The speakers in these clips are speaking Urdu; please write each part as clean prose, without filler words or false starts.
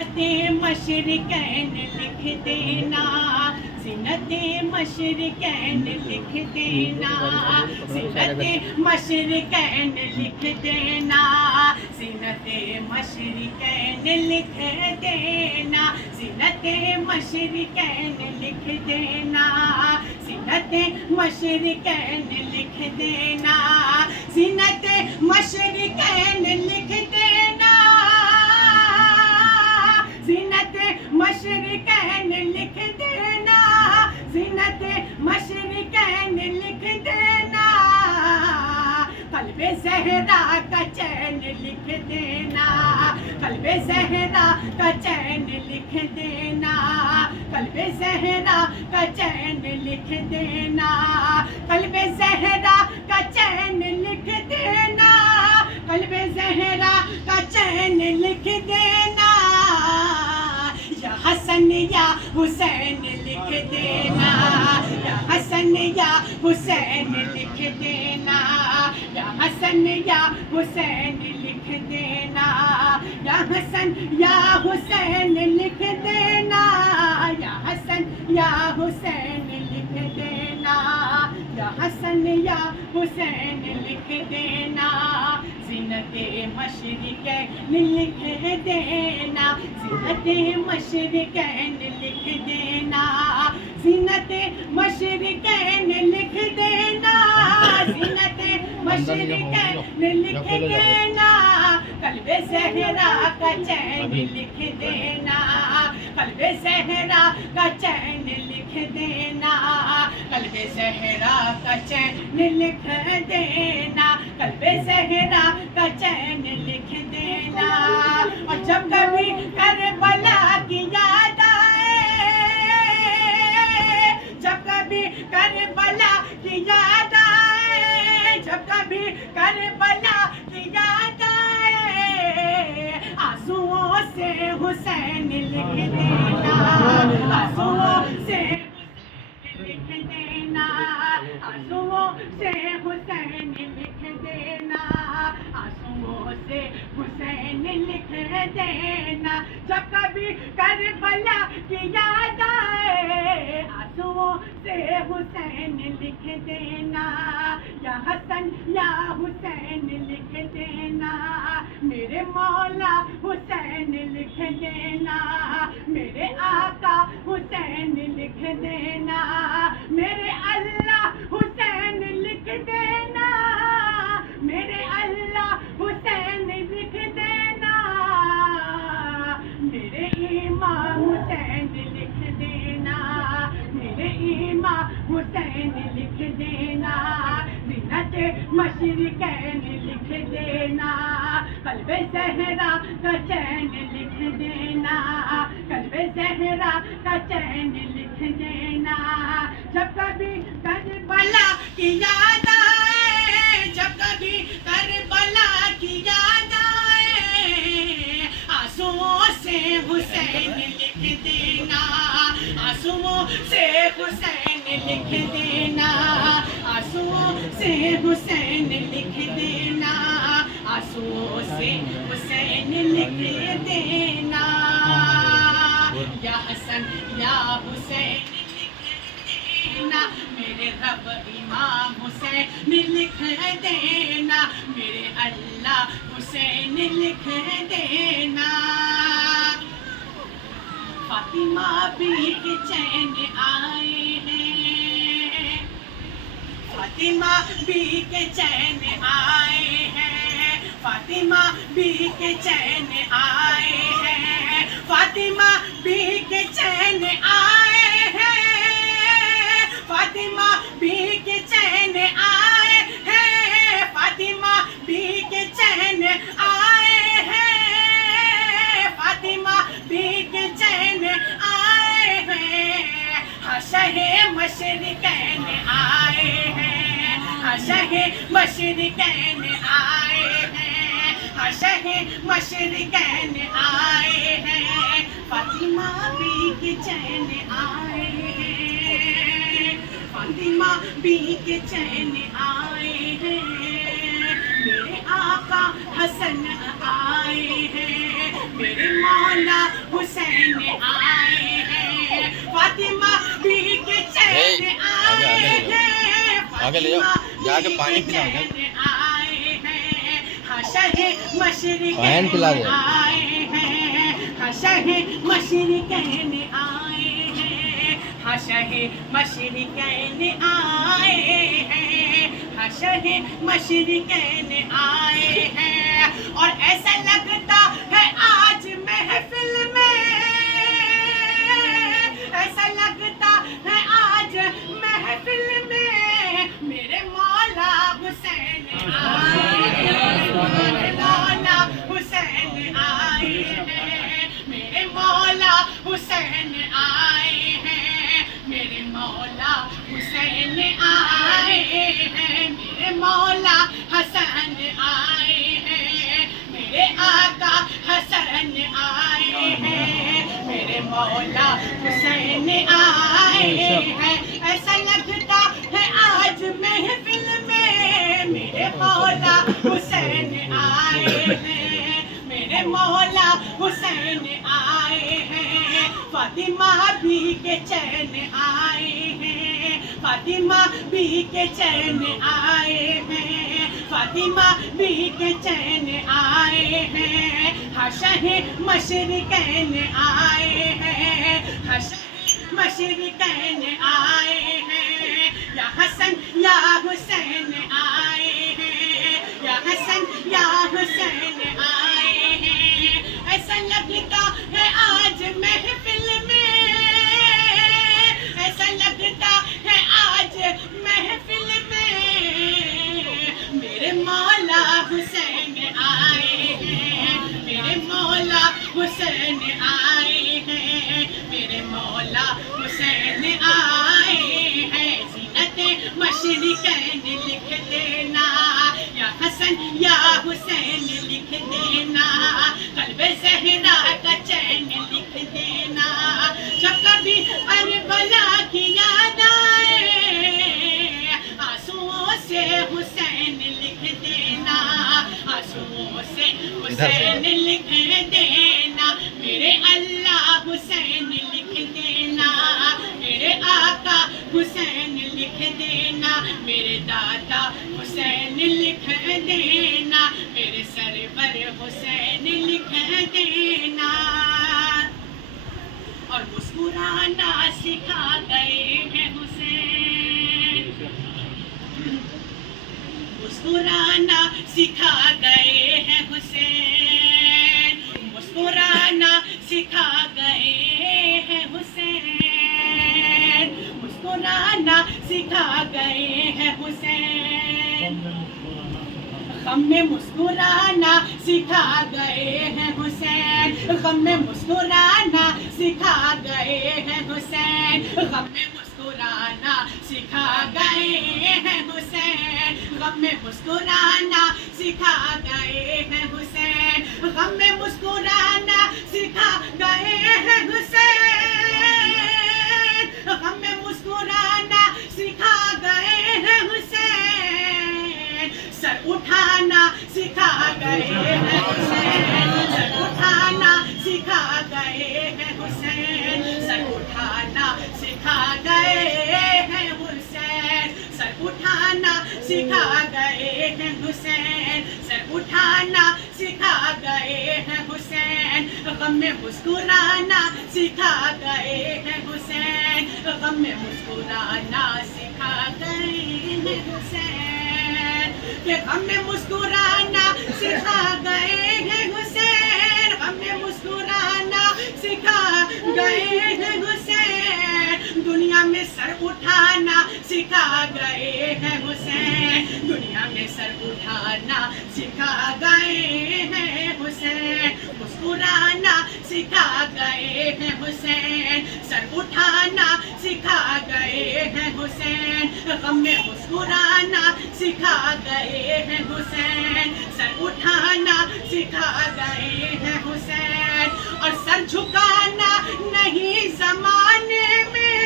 مشرقین لکھ دینا، زینت مشرقین لکھ دینا، زینت مشرقین لکھ دینا، زینت مشرقین لکھ دینا، زینت مشرقین لکھ دینا، زینت مشرقین لکھ دینا، زینت مشرقین لکھ دینا، زینت مشرقین لکھ دینا، زینت مشرقین لکھ دینا، قلب زہرا کا چین لکھ دینا، قلب زہرا کا چین لکھ دینا، قلب زہرا کا چین لکھ دینا، قلب زہرا کا چین لکھ دینا، قلب زہرا کا چین لکھ دینا، یا حسن یا حسین لکھ دینا، یا حسن یا حسین لکھ دینا، یا حسن یا حسین لکھ دینا، یا حسن یا حسین لکھ دینا، یا حسن یا حسین لکھ دینا، یا حسن یا حسین لکھ دینا، زینت مشرقین لکھ دینا، زینت مشرقین لکھ دینا، زینت مشرقین لکھ دینا، زینت مشرقین لکھ دینا، قلب زہرا کا چین لکھ دینا، قلب زہرا کا چین لکھ دینا، قلب زہرا کا چین لکھ دینا، قلب زہرا کا چین لکھ دینا، اور جب کبھی کربلا کی یاد آئے، جب کبھی کربلا کی یاد آئے، جب کبھی کربلا کی یاد آئے، آنسوؤں سے حسین لکھ دینا، آنسوؤں سے لکھ دینا، آنسوؤں سے حسین لکھ دینا، آنسوؤں سے حسین لکھ دینا، جب کبھی کربلا کی یاد آئے، آنسوؤں سے حسین لکھ دینا، یا حسن یا حسین لکھ دینا، میرے مولا حسین لکھ دینا، میرے آقا حسین لکھ دینا، میرے اللہ حسین لکھ دینا، میرے اللہ حسین لکھ دینا، میرے امام حسین لکھ دینا، میرے امام حسین لکھ دینا، زینت مشرقین لکھ دینا، قلب زہرا کا چین لکھ دینا، قلب زہرا کا چین لکھ دینا، جب کبھی کربلا کی یاد آئے، جب کبھی کربلا کی یاد آئے، آنسوؤں سے حسین لکھ دینا، آنسوؤں سے حسین لکھ دینا، آنسوؤں سے حسین لکھ دینا، آنسوؤں سے حسین لکھ دینا، یا حسن یا حسین لکھ دینا، میرے رب امام حسین لکھ دینا، میرے اللہ حسین لکھ دینا، فاطمہ بی کے چین آئے ہیں، فاطمہ بی کے چین آئے ہیں، فاطمہ بی کے چین آئے ہیں، فاطمہ بی کے چین آئے ہیں، فاطمہ بی کے چین آئے ہیں، فاطمہ بی کے چین آئے ہیں، فاطمہ بی کے چین آئے ہیں، شہ مشرقین آئے ہیں، شہ مشرقین آئے ہیں، شہ مشرقین آئے ہیں، فاطمہ بی کے چین آئے ہیں، فاطمہ بی کے چین آئے ہیں، میرے آقا حسن آئے ہیں، میرے ماں مولا حسین آئے ہیں، فاطمہ بی کے چین آئے ہیں، آگے لے جاؤ، جا کے پانی پلا دے، آئے ہیں، شہ پین پلا دے، مشرقین آئے ہیں، شہ مشرقین آئے ہیں، شہ مشرقین آئے ہیں، شہ مشرقین آئے ہیں، اور ایسا لگتا ہے آج محفل میں، ایسا لگتا ہے آج محفل میں میرے مولا حسین آئے ہیں، میرے مولا حسین آئے ہیں، میرے مولا حسین آئے ہیں، میرے مولا حسین آئے ہیں، میرے مولا حسن آئے ہیں، میرے آقا حسن آئے ہیں، میرے مولا حسین آئے ہیں، ایسا لگتا ہے آج محفل میں میرے مولا حسین آئے ہیں، میرے مولا حسین آئے ہیں، فاطمہ بی کے چین آئے ہیں، فاطمہ بی کے چین آئے ہیں، فاطمہ بی کے چین آئے ہیں، شہ مشرقین آئے ہیں، شہ مشرقین آئے ہیں، یا حسن یا حسین آئے ہیں، یا حسن یا حسین آئے ہیں، ایسا لگتا ہے آج محفل میں، ایسا لگتا ہے آج محفل میں میرے مولا حسین آئے ہیں، میرے مولا حسین آئے ہیں، میرے مولا حسین آئے ہیں، زینت مشرقین لکھ دینا، یا حسن یا حسین لکھ دینا، قلب زہرا کا چین لکھ دینا، جب کبھی کربلا کی یاد آئے آنسوؤں سے حسین لکھ دینا، آنسوؤں سے حسین لکھ دینا، میرے اللہ حسین لکھ دینا، میرے آقا حسین لکھ دینا، میرے دادا حسین لکھ دینا، میرے سرور حسین لکھ دینا، اور مسکرانا سکھا گئے ہیں حسین، مسکرانا سکھا گئے ہیں حسین، مسکرانا سکھا گئے ہیں حسین، مسکرانا سکھا گئے ہیں حسین، غم میں مسکرانا سکھا گئے ہیں حسین، غم میں مسکرانا سکھا گئے ہیں حسین، غم میں مسکرانا سکھا گئے ہیں حسین، غم میں مسکرانا سکھا گئے ہیں حسین، غم میں مسکرانا سکھا گئے ہیں حسین، غم میں مسکرانا سکھا گئے ہیں حسین، سر اٹھانا سکھا گئے ہیں حسین، سر اٹھانا سکھا گئے ہیں حسین، سر اٹھانا سکھا گئے ہیں حسین، سر اٹھانا سکھا گئے ہیں حسین، سر اٹھانا سکھا گئے ہیں حسین، غم میں مسکرانا سکھا گئے ہیں حسین، غم میں مسکرانا سکھا گئے ہیں حسین، کہ غم میں مسکرانا سکھا گئے ہیں حسین، غم میں مسکرانا سکھا گئے ہیں حسین، دنیا میں سر اٹھانا سکھا گئے ہیں حسین، دنیا میں سر اٹھانا سکھا گئے ہیں حسین، مسکرانا سکھا گئے ہیں حسین، سر اٹھانا سکھا گئے ہیں حسین، غم میں مسکرانا سکھا گئے ہیں حسین، سر اٹھانا سکھا گئے ہیں حسین، اور سر جھکانا نہیں زمانے میں،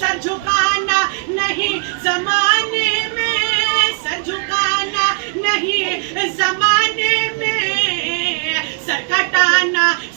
سر جھکانا نہیں زمانے میں، سر جھکانا نہیں زمانے میں،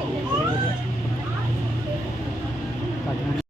Thank you.